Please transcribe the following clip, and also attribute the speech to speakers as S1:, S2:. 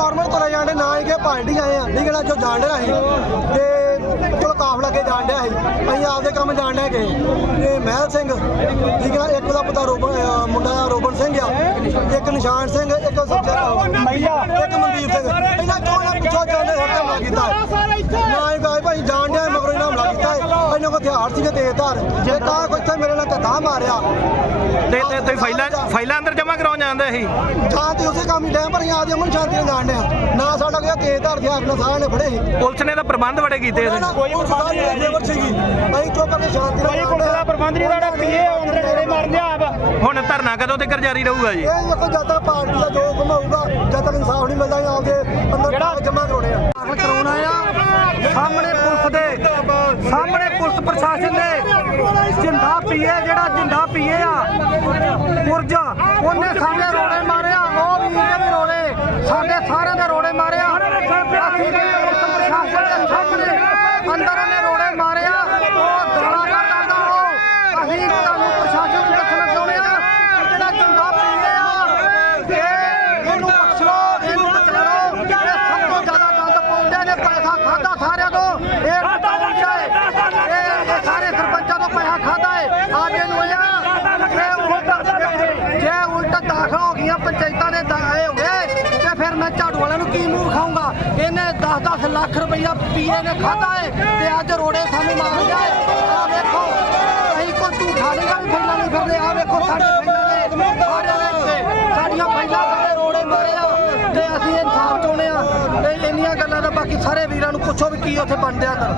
S1: Normal ਤੁਰੇ ਜਾਂਦੇ ਨਾ ਹੀ ਪਾਰਟੀ ਆਏ ਆ। ਨਹੀਂ ਕਿਹੜਾ ਜੋ
S2: ਜਾਣ ਰਿਹਾ ਸੀ। ਤੇ ਕੋਲ ਕਾਫਲਾ ਕੇ ਜਾਣ ਰਿਹਾ ਸੀ। ਅਸੀਂ ਆਪਦੇ ਕੰਮ ਜਾਣ ਰਿਹਾ ਗਏ। ਤੇ ਮਹਿਲ ਸਿੰਘ ਠੀਕ ਆ ਇੱਕ ਦਾ ਪਤਾ ਰੋਬਨ ਮੁੰਡਾ ਰੋਬਨ ਸਿੰਘ ਆ। ਇੱਕ ਨਿਸ਼ਾਨ ਸਿੰਘ ਇੱਕ ਸੱਚਾ ਇੱਕ ਮਨਦੀਪ ਸਿੰਘ। ਇਹਨਾਂ ਦੋਨਾਂ ਪਿੱਛੋਂ ਜਾਂਦੇ ਹੱਥ ਲੱਗ ਕੀਤਾ ਹਥਿਆਰ ਸੀਗੇ ਤੇਜ਼ਧਾਰ ਜੇ ਕਾ ਕੋਈ ਇੱਥੇ ਮੇਰੇ ਨਾਲ ਧੱਕਾ ਮਾਰਿਆ।
S3: ਤੇ ਤੇ ਤੁਸੀਂ ਫਾਈਲਾਂ ਫਾਈਲਾਂ ਅੰਦਰ ਜਮ੍ਹਾਂ ਕਰਾਉਣ ਜਾਂਦੇ ਸੀ?
S2: ਜਾਂ ਤੇ ਉਸੇ ਕੰਮ ਹੀ ਡੈਮ ਪਰ ਆਦੀ ਅਮਨ ਸ਼ਾਂਤੀ ਨਾਲ ਜਾਣ ਡਿਆ। ਨਾ ਸਾਡਾ ਕੋਈ ਤੇਜ਼ਧਾਰ ਹਥਿਆਰ ਨਾਲ ਸਾਰਿਆਂ ਨੇ ਫੜੇ ਸੀ।
S3: ਪੁਲਿਸ ਨੇ ਤਾਂ ਪ੍ਰਬੰਧ ਬੜੇ ਕੀਤੇ ਸੀ।
S2: ਕੋਈ ਪ੍ਰਬੰਧ ਨਹੀਂ ਲੇਬਰ ਸੀਗੀ। ਅਸੀਂ ਚੁੱਪ ਕਰਕੇ ਸ਼ਾਂਤੀ ਨਾਲ
S4: ਪੁਲਿਸ ਦਾ ਪ੍ਰਬੰਧ ਨਹੀਂ ਸਾਡਾ ਪੀਏ ਅੰਦਰ ਜਿਹੜੇ ਮਾਰਦੇ ਆਪ।
S3: ਹੁਣ ਧਰਨਾ ਕਦੋਂ ਤੱਕ ਜਾਰੀ ਰਹੂਗਾ ਜੀ?
S2: ਇਹ ਦੇਖੋ ਜਦ ਤੱਕ ਪਾਰਟੀ ਦਾ ਜੋ ਹੁਕਮ ਹੋਊਗਾ ਜਦ ਤੱਕ ਇਨਸਾਫ ਨਹੀਂ ਮਿਲਦਾ ਆਪਦੇ ਅੰਦਰ ਜਮ੍ਹਾਂ ਕਰਾਉਣੇ ਆ। ਦਾਖਲ ਕਰਾਉਣਾ ਆ। ਸਾਹਮਣੇ ਪੁਲਿਸ ਦੇ ਸਾਹਮਣੇ ਪੁਲਿਸ ਪ੍ਰਸ਼ਾਸਨ ਦੇ ਜਿੰਦਾ ਪੀਏ, ਜਿਹੜਾ ਜਿੰਦਾ ਪੀਏ ਆ ਪੁਰਜਾ ਉਹਨੇ ਸਾਡੇ ਰੋੜੇ ਮਾਰਿਆ ਉਹ ਵੀ ਇਹਦੇ ਵੀ ਰੋੜੇ, ਸਾਡੇ ਸਾਰਿਆਂ ਦੇ ਰੋੜੇ ਮਾਰਿਆ। ਅਸੀਂ ਵੀ ਪੁਲਿਸ ਪ੍ਰਸ਼ਾਸਨ ਦੇ ਸਾਹਮਣੇ ਅੰਦਰ ਉਹਨੇ ਰੋੜੇ ਮਾਰਿਆ, ਉਹ ਦੜਾ ਕਰਦਾ ਉਹ। ਅਸੀਂ ਤੁਹਾਨੂੰ ਪ੍ਰਸ਼ਾਸਨ ਨੂੰ ਦੱਸਣਾ ਚਾਹੁੰਦੇ ਆ ਜਿਹੜਾ ਜਿੰਦਾ ਪੀਏ ਆ, ਇਹ ਇਹਨੂੰ ਬਖਸ਼ੋ ਇਹਨੂੰ ਬਚਾਓ। ਇਹ ਸਭ ਤੋਂ ਜ਼ਿਆਦਾ ਗੰਦ ਪਾਉਂਦੇ ਨੇ, ਪੈਸਾ ਖਾਦਾ ਸਾਰਿਆਂ ਤੋਂ ਇਹ ਬਚਾਉਣ ਜਾਏ ਇਹ ਇਹ ਸਾਰੇ ਸਰਪੰਚਾਂ ਤੋਂ ਪੈਸਾ ਖਾਦਾ ਹੈ ਅੱਜ ਇਹਨੂੰ ਇਹ ਜੇ ਉਲਟਾ ਜੇ ਉਲਟਾ ਦਾਖਲ ਹੋ ਗਈਆਂ ਪੰਚਾਇਤਾਂ ਦੇ ਦਾਏ ਹੋ ਗਏ ਤੇ ਫਿਰ ਮੈਂ ਝਾੜੂ ਵਾਲਿਆਂ ਨੂੰ ਕੀ ਮੂੰਹ ਖਾਊਂਗਾ ਇਹਨੇ 10-10 ਲੱਖ ਰੁਪਈਆ ਪੀਏ ਨੇ ਖਾਦਾ ਹੈ ਤੇ ਅੱਜ ਰੋੜੇ ਸਾਨੂੰ ਮਾਰ ਜਾਏ ਆ ਵੇਖੋ, ਅਸੀਂ ਕੋਈ ਝੂਠਾ ਨਹੀਂ ਵੀ ਫੈਲਾ ਨਹੀਂ ਫਿਰਦੇ। ਆ ਵੇਖੋ ਸਾਡੇ ਫੈਲਾ ਦੇ ਸਾਰਿਆਂ ਦੇ ਉੱਤੇ ਸਾਡੀਆਂ ਫੈਲਾ ਸਾਡੇ ਰੋੜੇ ਮਾਰੇ ਆ ਤੇ ਅਸੀਂ ਇਨਸਾਫ ਚਾਹੁੰਦੇ ਆ। ਤੇ ਇੰਨੀਆਂ ਗੱਲਾਂ ਦਾ ਬਾਕੀ ਸਾਰੇ ਵੀਰਾਂ ਨੂੰ ਪੁੱਛੋ ਵੀ ਕੀ ਉੱਥੇ ਬਣਦਿਆ ਅੰਦਰ।